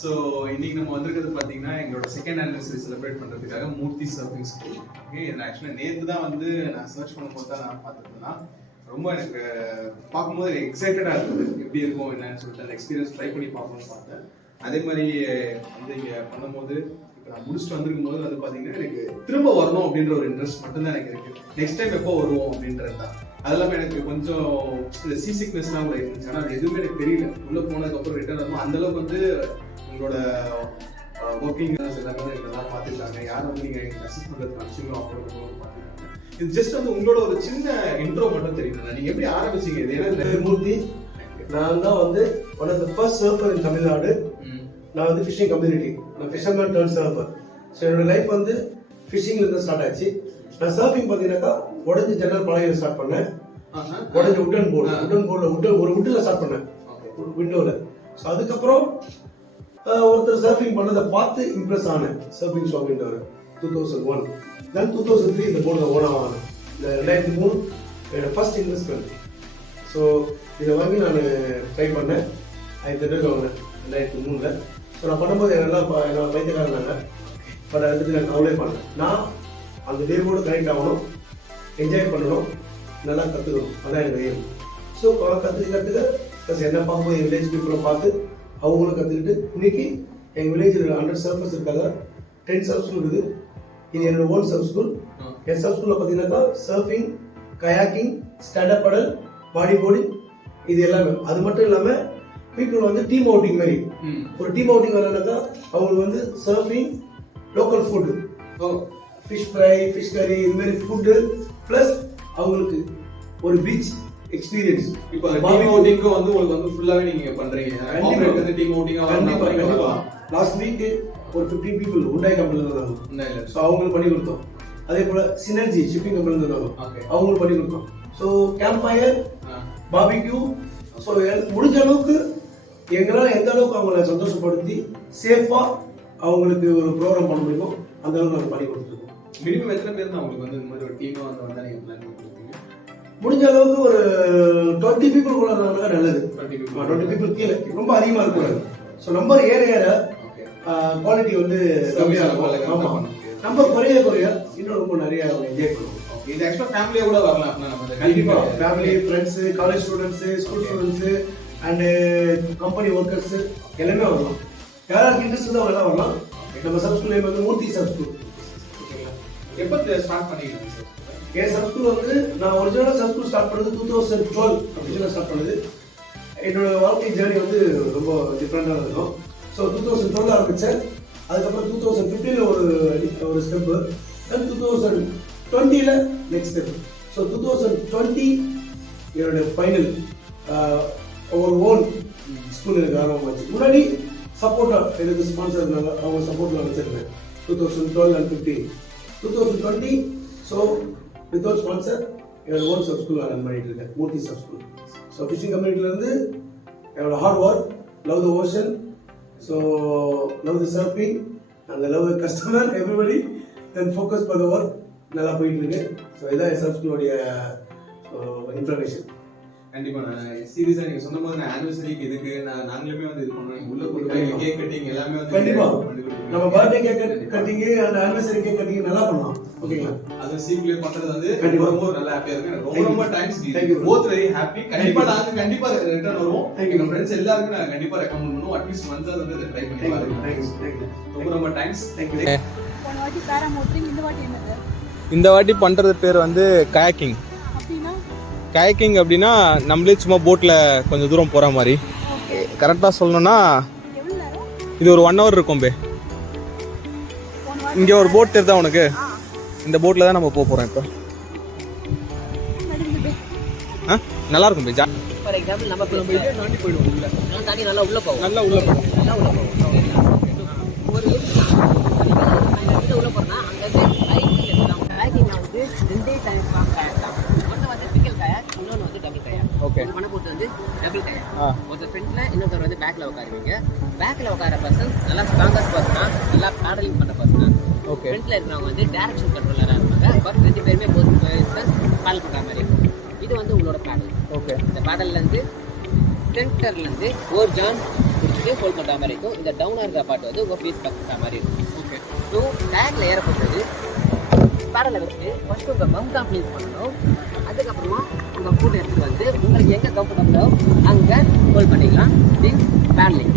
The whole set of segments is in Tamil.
ஸோ இன்னைக்கு நம்ம வந்திருக்கிறது பார்த்தீங்கன்னா எங்களோட செகண்ட் ஆனிவர்சரி செலிப்ரேட் பண்ணுறதுக்காக மூர்த்தி சர்ஃபிங் ஸ்கூல். ஓகே, ஆக்சுவலாக நேற்று தான் வந்து நான் சர்ச் பண்ணும்போது தான் நான் பார்த்துருந்தேன். ரொம்ப எனக்கு பார்க்கும்போது எக்ஸைட்டடாக இருக்குது, எப்படி இருக்கும் என்னன்னு சொல்லிட்டு அந்த எக்ஸ்பீரியன்ஸ் ட்ரை பண்ணி பார்க்கணும்னு பார்த்தேன். அதே மாதிரி வந்து இங்கே பண்ணும்போது இப்போ நான் முடிச்சுட்டு வந்திருக்கும் போது வந்து பார்த்தீங்கன்னா எனக்கு திரும்ப வரணும் அப்படின்ற ஒரு இன்ட்ரெஸ்ட் மட்டும்தான் எனக்கு இருக்குது. நெக்ஸ்ட் டைம் எப்போ வருவோம் அப்படின்றது தான். அதெல்லாமே எனக்கு கொஞ்சம் இந்த சீ சிக்னஸ்லாம் கூட இருந்துச்சு. ஆனால் அது எதுவுமே எனக்கு தெரியல. உள்ளே போனதுக்கப்புறம் ரிட்டர்ன் ஆகும் அந்தளவுக்கு வந்து உங்களோட ஒர்க்கிங் எல்லாமே நல்லா பார்த்துருக்காங்க. யாரும் வந்து நீங்கள் எங்கள் அசிஸ்ட் பண்ணுறதுக்கு விஷயங்களும் அப்லோட் பார்த்துருக்காங்க. இது ஜஸ்ட் வந்து உங்களோட ஒரு சின்ன இன்ட்ரோ மட்டும் தெரியுது. நீங்கள் எப்படி ஆரம்பிச்சீங்க இது? ஏன்னா மூர்த்தி, நான் தான் வந்து one of the first surfer in Tamil Nadu. நான் வந்து ஃபிஷிங் கம்யூனிட்டி, நான் ஃபிஷர்மேன் டர்ன் சர்ஃபர். ஸோ என்னோட லைஃப் வந்து ஃபிஷிங்லேருந்து ஸ்டார்ட் ஆச்சு. நான் சர்ஃபிங் பார்த்தீங்கன்னாக்கா உடஞ்சி ஜெனரல் பழகையில் ஸ்டார்ட் பண்ணேன். உடஞ்சி உட்டன் போர்டில் ஒரு வுட்டில் ஸ்டார்ட் பண்ணேன், விண்டோவில். ஸோ அதுக்கப்புறம் ஒருத்தர் சர்ஃபிங் பண்ணதை பார்த்து இம்ப்ரெஸ் ஆனேன். Surfing shop விண்டோர் 2001. தென் 2003 இந்த போர்டில் ஓனாக ஆனேன். இந்த 2003 என்னோட ஃபர்ஸ்ட் இன்வெஸ்ட்மெண்ட். ஸோ இதை வாங்கி நான் ட்ரை பண்ணேன். 5,000 வாங்கினேன் 2003. ஸோ நான் பண்ணும்போது என்னெல்லாம் என்னோட வைத்தியக்காரனாங்க. பட் அதுக்கு நான் கவலை பண்ணேன். நான் அந்த வேவோடு கனெக்ட் ஆகணும், என்ஜாய் பண்ணணும், நல்லா கற்றுக்கணும். அதான் எனக்கு வேணும். ஸோ கற்றுக்க ப்ளஸ் என்ன பார்க்கும்போது என் வில்லேஜ் பீப்புளை பார்த்து அவங்களும் கற்றுக்கிட்டு இன்னைக்கு எங்கள் வில்லேஜில் 100 சர்ஃபர்ஸ் இருக்காங்க. 10 சர்ஃப் ஸ்கூல் இருக்குது. இது என்னோட ஓன் சர்ஃப் ஸ்கூல். என் சர்ஃப் ஸ்கூலில் பார்த்தீங்கன்னாக்கா சர்ஃபிங், கயாக்கிங், ஸ்டாண்டப் படல், பாடி போர்டிங், இது எல்லாமே. அது மட்டும் இல்லாமல் பீப்புள் வந்து டீம் அவுட்டிங் மாதிரி ஒரு டீம் அவுட்டிங் வரனாக்கா அவங்களுக்கு வந்து surfing, local food, fish fry, fish கறி, இது மாதிரி ஃபுட்டு ப்ளஸ் அவங்களுக்கு ஒரு பீச் எக்ஸ்பீரியன்ஸ். இப்போ டீம் அவுட்டிங்க்கு வந்து உங்களுக்கு வந்து ஃபுல்லாவே நீங்க பண்றீங்க. கண்டிப்பா டீம் அவுட்டிங்கா கண்டிப்பா. லாஸ்ட் வீக் ஒரு 15 பீப்புள் உண்டாய் கம்பெனில இருந்தாங்க. ஸோ அவங்களுக்கு பண்ணி கொடுத்தோம். அதே போல சினர்ஜி ஷிப்பிங் கம்பெனில இருந்தாங்க, அவங்களுக்கு பண்ணி கொடுத்தோம். So camp fire, barbecue. So முடிஞ்ச அளவுக்கு எங்களால் எந்த அளவுக்கு அவங்கள சந்தோஷப்படுத்தி சேஃபா அவங்களுக்கு ஒரு ப்ரோக்ராம் பண்ண முடியுமோ அந்த அளவுக்கு நாங்கள் பண்ணி கொடுத்துருக்கோம். மினிமம் எத்தனை பேர் தான் உங்களுக்கு வந்து இந்த மாதிரி ஒரு டீமா வந்து வந்தா நீங்க பிளான் பண்ணிருக்கீங்க? முடிஞ்ச அளவுக்கு ஒரு 20 பீப்புள் கூட இருந்தாங்க நல்லது. 20 பீப்புள் கீழே ரொம்ப அதிகமாக இருக்கக்கூடாது. ஸோ நம்பர் ஏற குவாலிட்டி வந்து கம்மியாக இருக்கும். ஆமாம், நம்பர் குறைய இன்னும் ரொம்ப நிறைய என்ஜாய் பண்ணுவோம். இது ஆக்சுவலா ஃபேமிலியா கூட வரலாம். கண்டிப்பா family, friends, college students, school students and company workers எல்லாமே வரலாம். யாராருக்கு இன்ட்ரெஸ்ட் தான் எல்லாம் வரலாம். நம்ம சப் ஸ்கூல் நேம் வந்து மூர்த்தி சப் ஸ்கூல். எப்போ ஸ்டார்ட் பண்ணிருக்கீங்க சார்? என் சப் ஸ்கூல் வந்து நான் ஒரிஜினலாக சப் ஸ்கூல் ஸ்டார்ட் பண்ணது 2012 அஃபிஷியலாக ஸ்டார்ட் பண்ணது. என்னோட வாழ்க்கை ஜேர்னி வந்து ரொம்ப டிஃப்ரெண்டாக இருக்கும். ஸோ 2012 ஆரம்பித்தேன். அதுக்கப்புறம் 2015 ஒரு ஸ்டெப்பு, தென் 2020 நெக்ஸ்ட் ஸ்டெப். ஸோ 2020 என்னோட ஃபைனல் ஒரு ஓன் ஸ்கூல் எனக்கு ஆரம்பமாச்சு. முன்னாடி சப்போர்ட்டாக எனக்கு ஸ்பான்சர் இருந்தாங்க, அவங்க சப்போர்ட்டில் வச்சுருந்தேன் 2012 and 15. 2020 ஸோ வித்தவுட் ஸ்பான்சர் என்னோட ஓன் சப் ஸ்கூல் ரன் பண்ணிட்டு இருக்கேன், மூர்த்தி சப் ஸ்கூல். ஸோ ஃபிஷிங் கம்யூனிட்டிலேருந்து என்னோட hard work, love the ocean, so love the surfing and love the customer everybody, then focus for the work நல்லா போயிட்டு இருக்கு. ஸோ இதான் என் சப் ஸ்கூலோடைய இன்ஃபர்மேஷன். கண்டிப்பா நான் சீரியஸா நீங்க சொன்ன மாதிரி நான் ஆனிவர்சரிக்கு இதுக்கு நாங்களுமே வந்து இது பண்ணுவோம். உள்ள போய் கேக் கட்டிங் எல்லாமே வந்து கண்டிப்பா நம்ம birthday cake cutting and anniversary cake cutting நல்லா பண்ணலாம். ஓகேங்களா? அது சீக்வலே பண்றது வந்து கண்டிப்பா ரொம்ப நல்லா ஹாப்பியா இருக்கு. ரொம்ப ரொம்ப தேங்க்ஸ். Both very happy. கண்டிப்பா நாங்க கண்டிப்பா ரிட்டர்ன் வருவோம். எங்க फ्रेंड्स எல்லாருக்கும் நான் கண்டிப்பா ரெக்கமெண்ட் பண்ணுவோம். அட்லீஸ்ட் ஒன்ஸ் வந்து இத ட்ரை பண்ணி பாருங்க. ரொம்ப ரொம்ப தேங்க்ஸ். போன வாட்டி பாராமோட்டரிங், இந்த வாட்டி என்னது? இந்த வாட்டி பண்ணுறது பேர் வந்து கயாக்கிங். கயாக்கிங் அப்படின்னா நம்மளே சும்மா போட்டில் கொஞ்சம் தூரம் போகிற மாதிரி. கரெக்டாக சொல்லணும்னா இது ஒரு 1 hour இருக்கும். இங்கே ஒரு போட் தெரியுதா உனக்கு? இந்த போட்டில் தான் நம்ம போக போகிறோம் இப்போ. நல்லா இருக்கும் பே. ஃபார் எக்ஸாம்பிள் நம்ம தாண்டி போயிடுவோம். தாண்டி நல்லா உள்ள போவோம். நல்லா உள்ள போவோம். ஒரு உள்ள போறோம்னா அங்கே வந்து 2 டைம் ஒன்று வந்து சிங்கிள் கயாக், இன்னொன்று வந்து டபுள் கயாக். ஓகே, மன பொறுத்து வந்து டபுள் கயாக். ஒருத்தர் ஃப்ரண்ட்ல, இன்னொருத்தர் வந்து பேக்ல உட்காருவீங்க. பேக்ல உட்கார பர்சன் நல்லா ஸ்ட்ராங்கஸ்ட் பர்சனா, நல்லா பேடலிங் பண்ற பர்சனா. ஓகே, ஃப்ரண்ட்ல இருக்கிறவங்க வந்து டைரக்ஷன் கண்ட்ரோலரா இருப்பாங்க. பட் 2 பேருமே போத் பேடல் பண்ற மாதிரி இருக்கும். இது வந்து உங்களோட பேடல். ஓகே, இந்த பேடல்ல இருந்து சென்டர்ல இருந்து ஒரு ஜான் வந்து ஹோல்ட் பண்ணுற மாதிரி இருக்கும். இந்த டவுனாக இருக்கிற பார்ட் வந்து உங்கள் ஃபேஸ் பண்ணுற மாதிரி இருக்கும். ஓகே. ஸோ டேங்கில் ஏற போகிறது பேரலை வச்சுட்டு ஃபஸ்ட்டு உங்கள் மம் தான் ப்ளேஸ் பண்ணணும். அதுக்கப்புறமா உங்கள் ஃபுட் எடுத்துகிட்டு வந்து உங்களுக்கு எங்கே கம்ஃபர்டபுளோ அங்கே ஹோல்ட் பண்ணிக்கலாம். தென் பேரலிங்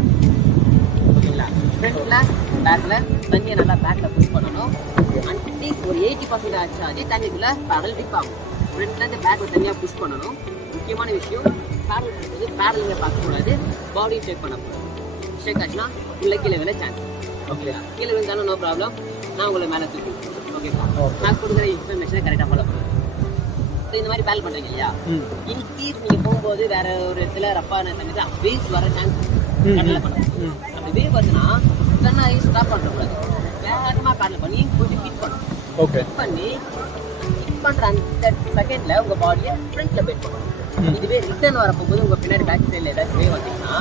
ஓகேங்களா. ஃப்ரண்ட்டில் பேக்கில் தண்ணியை நல்லா பேக்கில் புஷ் பண்ணணும். அட்லீஸ்ட் ஒரு 80% ஆச்சு தண்ணிக்குள்ளே பேரல் டிப் ஆகும். ஃப்ரண்ட்லேருந்து பேக்கில் தனியாக புஷ் பண்ணணும். முக்கியமான விஷயம் பேரல் பண்ணுறது பேரலிங்கை பார்க்கக்கூடாது, பாடி ஷேக் பண்ணக்கூடாது. ஷேக் ஆச்சுன்னா உள்ள கீழே விழ சான்ஸ். ஓகே, கீழே விழுந்தாலும் நோ ப்ராப்ளம், நான் உங்களை மேலே தூக்கி ஓகேப்பா. நான் கொடுக்குற இன்ஃபர்மேஷனை கரெக்டாக ஃபாலோ பண்ணுவேன். ஸோ இந்த மாதிரி பேல் பண்ணுறீங்க இல்லையா, இன்கேஸ் நீங்கள் போகும்போது வேற ஒரு இடத்துல ரப்பான தண்ணி தான் வேஸ்ட் வர சான்ஸ் கடலை பண்ணணும். அப்படி வேவ் வருதுன்னா தண்ணி ஸ்டாப் பண்ணக்கூடாது, வேகமாக பேடல் பண்ணி கொஞ்சம் ஹிட் பண்ணணும். ஓகே. ஹிட் பண்ணி ஹிட் பண்ணுற அந்த செகண்டில் உங்கள் பாடியை ஃப்ரண்ட்டில் பெட் பண்ணணும். இதுவே ரிட்டர்ன் வரப்போகும்போது உங்கள் பின்னாடி பேக் சைடில் ஏதாச்சும் வேவ் வந்தீங்கன்னா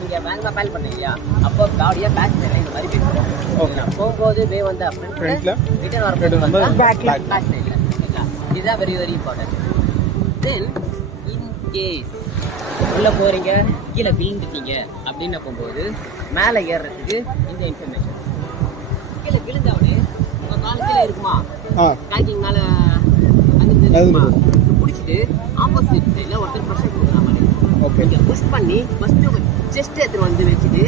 நீங்கள் வேகமாக பேல் பண்ணீங்க இல்லையா, அப்போ பாடியாக பேக் சைடில் இந்த மாதிரி பெட் பண்ணணும். ஓகேங்களா. போகும்போது வேவ் வந்து ஃப்ரண்ட்டில், ரிட்டர்ன் வரப்போகும்போது பேக் சைடில். ஓகேங்களா. இதுதான் வெரி வெரி இம்பார்ட்டன்ட். தென் இன்கேஸ் உள்ளே போகிறீங்க கீழே விழுந்துட்டீங்க அப்படின்னு போகும்போது மேலே ஏறுறதுக்கு இந்த இன்ஃபர்மேஷன். கீழே விழுந்தவனே உங்கள் காலு கீழே இருக்குமா, பேக்கிங் மேலே வந்து பிடிச்சிட்டு ஆப்போசிட் சைடில் ஒருத்தர் ப்ரெஷர் கொடுக்குற மாதிரி. ஓகே. நீங்கள் புஷ் பண்ணி ஃபஸ்ட்டு உங்கள் செஸ்ட் எடுத்துகிட்டு வந்து வச்சுட்டு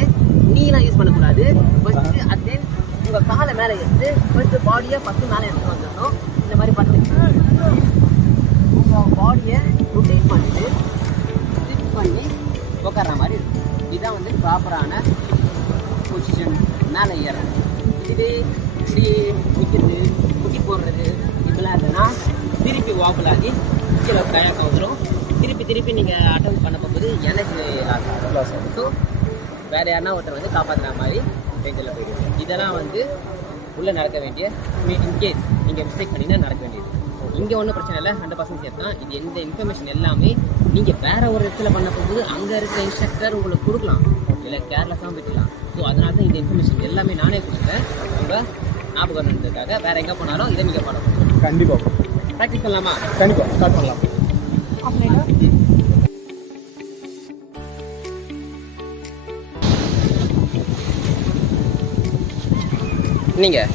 நீலாம் யூஸ் பண்ணக்கூடாது. ஃபஸ்ட்டு அட் தென் உங்கள் காலை மேலே எடுத்து ஃபஸ்ட்டு பாடியை ஃபஸ்ட்டு மேலே எடுத்துகிட்டு வந்துடணும். இந்த மாதிரி பார்த்து உங்கள் பாடியை ரொட்டேட் பண்ணிட்டு ஸ்டிச் பண்ணி உட்கார்ற மாதிரி இருக்கும். இதுதான் வந்து ப்ராப்பரான பொசிஷன் மேலே ஏறது. இதுவே இப்படி நிற்கிறது, குட்டி போடுறது இதெல்லாம் இருந்ததுன்னா திருப்பி வாபிள் ஆகி கீழே கயாக்க வந்துடும். திருப்பி நீங்கள் அட்டம் பண்ண போகும்போது எனக்கு லாஸ் ஆகும். ஸோ வேறு யாருன்னா ஒருத்தர் வந்து காப்பாற்றுற மாதிரி டேஞ்சரில் போயிடுது. இதெல்லாம் வந்து உள்ளே நடக்க வேண்டிய, இன்கேஸ் நீங்கள் மிஸ்டேக் பண்ணிங்கன்னா நடக்க வேண்டியது. இங்கே ஒன்றும் பிரச்சனை இல்லை, 100% சேஃப் தான். இது எந்த இன்ஃபர்மேஷன் எல்லாமே நீங்கள் வேறு ஒரு இடத்துல பண்ண போகும்போது அங்கே இருக்கிற இன்ஸ்ட்ரக்டர் உங்களுக்கு கொடுக்கலாம், இல்லை கேர்லெஸ்ஸாக விட்டுக்கலாம். ஸோ அதனால தான் இந்த இன்ஃபர்மேஷன் எல்லாமே நானே கொடுக்குறேன். உங்கள் ஞாபகம் இருந்ததுக்காக வேறு எங்கே போனாலும் இதை நீங்கள் ஃபாலோ பண்ணுங்கள். கண்டிப்பாக ப்ராக்டிஸ் பண்ணலாமா? கண்டிப்பாக ஸ்டார்ட் பண்ணலாம். நீங்கள்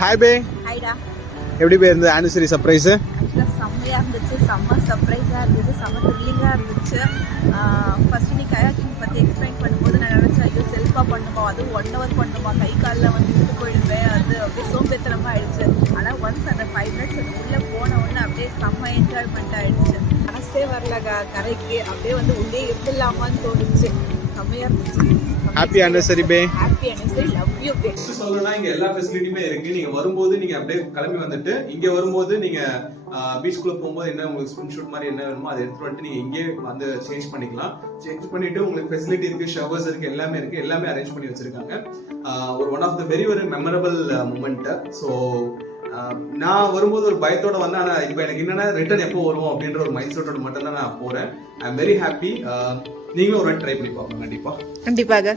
ஹாய் பே, ஹைடா. எப்படி பே இருந்தது ஆனிவர்சரி சர்ப்ரைஸு? செம்மையாக இருந்துச்சு, செம்ம சர்ப்ரைஸாக இருந்துச்சு, செம்ம த்ரில்லிங்காக இருந்துச்சு. ஃபஸ்ட்டு நீ கயாக்கிங் பற்றி எக்ஸ்பிளைன் பண்ணும்போது நான் நினச்சேன், ஐயோ செல்ஃபாக பண்ணுமா, அதுவும் 1 hour பண்ணுமா, கை காலில் வந்து விட்டு போயிடுவேன், அது அப்படியே சோம்பேத்தனமாக ஆயிடுச்சு. ஆனால் ஒன்ஸ் அந்த 5 minutes உள்ளே போன உடனே அப்படியே செம்ம என்ஜாய்மெண்ட் ஆகிடுச்சு. மனசே வரல கரைக்கு, அப்படியே வந்து உள்ளே இருந்துடலாமான்னு தோணுச்சு. செம்மையாக இருந்துச்சு. Happy anniversary pay. Happy anniversary, love you pay. சொல்லணும்னா இங்க எல்லா ஃபெசிலிட்டியுமே இருக்கு. நீங்க வரும்போது நீங்க அப்படியே கிளம்பி வந்துட்டு இங்க வரும்போது நீங்க பீச்சுக்குள்ள போகும்போது என்ன உங்களுக்கு ஸ்விம் ஷூட் மாதிரி என்ன வேணுமோ அதை எடுத்துட்டு வந்துட்டு நீங்க இங்கே வந்து சேஞ்ச் பண்ணிக்கலாம். சேஞ்ச் பண்ணிட்டு உங்களுக்கு ஃபெசிலிட்டி இருக்கு, ஷவர்ஸ் இருக்கு, எல்லாமே இருக்கு, எல்லாமே அரேஞ்ச் பண்ணி வச்சிருக்காங்க. ஒரு one of the very memorable moment. So நான் வரும்போது ஒரு பயத்தோட வந்தேன். ஆனால் இப்போ எனக்கு என்னன்னா ரிட்டர்ன் எப்போ வருவோம் அப்படின்ற ஒரு மைண்ட் செட்டோட மட்டும் தான் நான் போறேன். I am very happy. நீங்களும் ஒரு ட்ரை பண்ணி பார்ப்போம் கண்டிப்பா. கண்டிப்பாக.